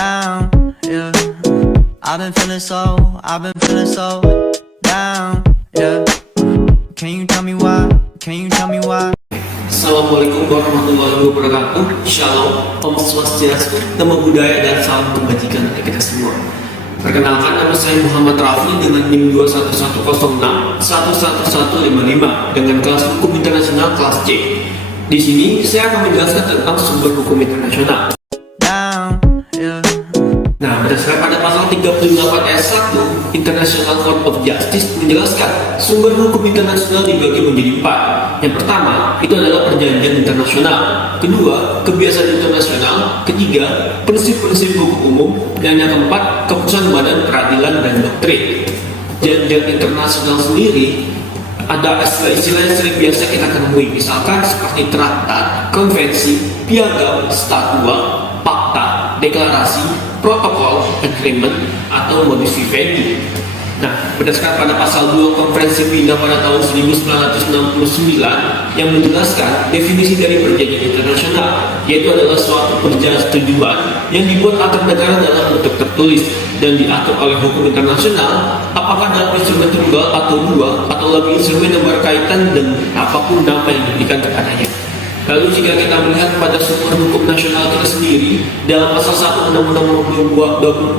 down, yeah. I've been feeling so down, yeah. Can you tell me why? Can you tell me why? Assalamualaikum warahmatullahi wabarakatuh. Shalom, Om Swastiastu, Namo Buddhaya, dan salam kebajikan untuk kita semua. Perkenalkan, nama saya Muhammad Rafi dengan NIM 21106 11155 dengan kelas hukum internasional kelas C. Di sini saya akan menjelaskan tentang sumber hukum internasional. Nah, berdasarkan pada pasal 38 ayat 1 International Court of Justice menjelaskan sumber hukum internasional dibagi menjadi 4. Yang pertama, itu adalah perjanjian internasional. Kedua, kebiasaan internasional. Ketiga, prinsip-prinsip hukum umum. Dan yang keempat, keputusan badan peradilan dan doktrin. Perjanjian internasional sendiri ada istilah-istilah yang sering biasa kita temui, misalkan seperti traktat, konvensi, piagam, statut, fakta, deklarasi, protokol, agreement, atau modus vivendi. Nah, berdasarkan pada pasal 2 Konferensi Wina pada tahun 1969 yang menjelaskan definisi dari perjanjian internasional, yaitu adalah suatu persetujuan yang dibuat antar negara dalam bentuk tertulis dan diatur oleh hukum internasional, apakah dalam instrumen tunggal atau dua atau lebih instrumen yang berkaitan dengan apapun nama yang diberikan kepadanya. Lalu jika kita melihat pada sumber hukum nasional kita sendiri, dalam pasal 1 Undang-Undang Nomor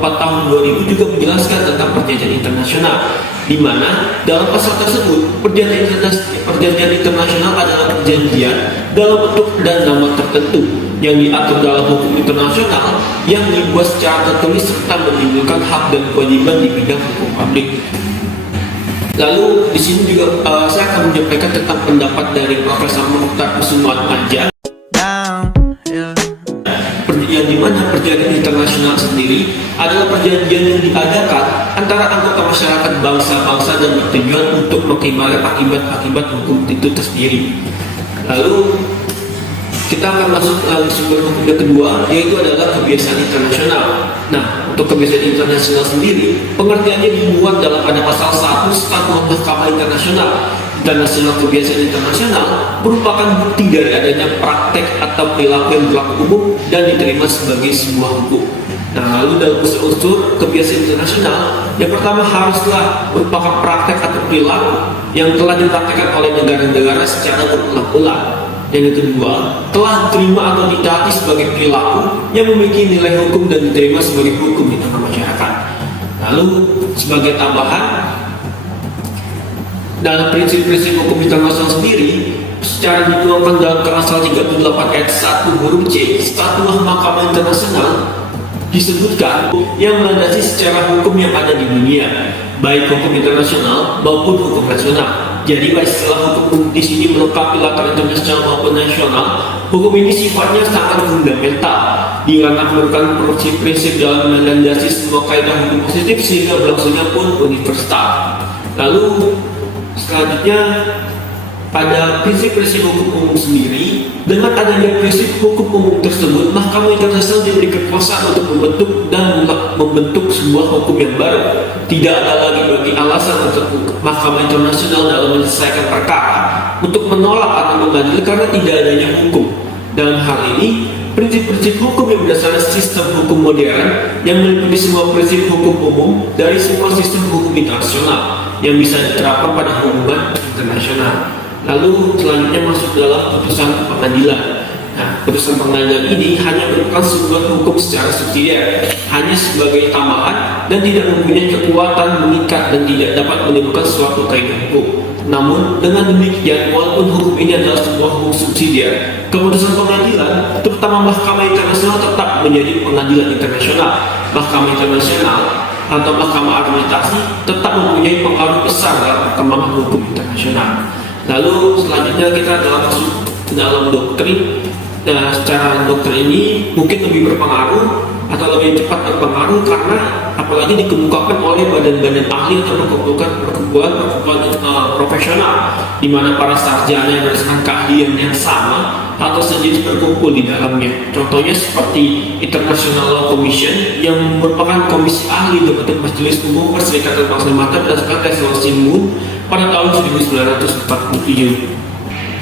24 Tahun 2000 juga menjelaskan tentang perjanjian internasional, di mana dalam pasal tersebut perjanjian internasional adalah perjanjian dalam bentuk dan nama tertentu yang diatur dalam hukum internasional yang dibuat secara tertulis serta menimbulkan hak dan kewajiban di bidang hukum publik. Lalu di sini juga saya akan menyampaikan tentang pendapat dari Profesor Mukhtar Kusumaatmadja, yang dimana perjanjian internasional sendiri adalah perjanjian yang diadakan antara anggota masyarakat bangsa-bangsa dan bertujuan untuk menghindari akibat-akibat hukum itu tersendiri. Lalu kita akan masuk ke sumber hukum yang kedua, yaitu adalah kebiasaan internasional. Nah, untuk kebiasaan internasional sendiri, pengertiannya dimuat dalam pada pasal 1 Statut Mahkamah Internasional. Internasional kebiasaan internasional merupakan bukti dari adanya praktek atau perilaku yang berlaku umum dan diterima sebagai sebuah hukum. Nah, lalu dalam unsur kebiasaan internasional, yang pertama haruslah merupakan praktek atau perilaku yang telah dipraktekkan oleh negara-negara secara berulang-ulang. Yang kedua, telah diterima atau ditaati sebagai perilaku yang memiliki nilai hukum dan diterima sebagai hukum di tengah masyarakat. Lalu, sebagai tambahan, dalam prinsip-prinsip hukum internasional sendiri, secara dituangkan dalam pasal 38 ayat 1 huruf C Statut Mahkamah Internasional, disebutkan yang melandasi secara hukum yang ada di dunia, baik hukum internasional maupun hukum nasional. Jadi istilah hukum di sini melengkapi latar internasional maupun nasional. Hukum ini sifatnya sangat fundamental, karena merupakan prinsip-prinsip dalam melandasi semua kaidah hukum positif sehingga berlangsungnya pun universal. Lalu selanjutnya pada prinsip-prinsip hukum umum sendiri, dengan adanya prinsip hukum umum tersebut, Mahkamah Internasional diberi kekuasaan untuk membentuk sebuah hukum yang baru. Tidak ada lagi bagi alasan untuk Mahkamah Internasional dalam menyelesaikan perkara untuk menolak atau mengadili karena tidak adanya hukum. Dalam hal ini, prinsip-prinsip hukum yang berdasarkan sistem hukum modern yang meliputi semua prinsip hukum umum dari semua sistem hukum internasional yang bisa diterapkan pada hubungan internasional. Lalu selanjutnya masuk dalam putusan pengadilan. Nah, putusan pengadilan ini hanya merupakan sebuah hukum secara subsidiar, hanya sebagai tambahan dan tidak mempunyai kekuatan mengikat dan tidak dapat menimbulkan suatu kaidah hukum. Namun dengan demikian, walaupun hukum ini adalah sebuah hukum subsidiar, keputusan pengadilan, terutama Mahkamah Internasional, tetap menjadi pengadilan internasional. Mahkamah Internasional atau Mahkamah Arbitrasi tetap mempunyai pengaruh besar dalam perkembangan hukum internasional. Lalu selanjutnya kita masuk ke dalam doktrin. Nah, secara doktrin ini mungkin lebih berpengaruh atau lebih cepat berpengaruh karena apalagi dikemukakan oleh badan-badan ahli atau perkumpulan profesional, di mana para sarjana yang berdasarkan keahlian yang sama atau sejenis berkumpul di dalamnya. Contohnya seperti International Law Commission yang merupakan komisi ahli dari Majelis Umum Perserikatan Bangsa-Bangsa berdasarkan resolusi MUN pada tahun 1947.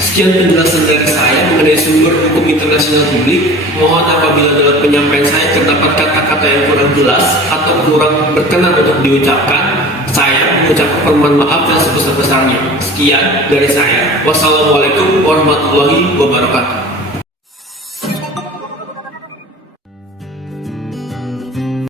Sekian penjelasan dari saya mengenai sumber hukum internasional publik. Mohon apabila dalam penyampaian saya terdapat kata-kata yang jelas atau kurang berkenan untuk diucapkan, saya mengucapkan permohonan maaf yang sebesar-besarnya. Sekian dari saya. Wassalamualaikum warahmatullahi wabarakatuh.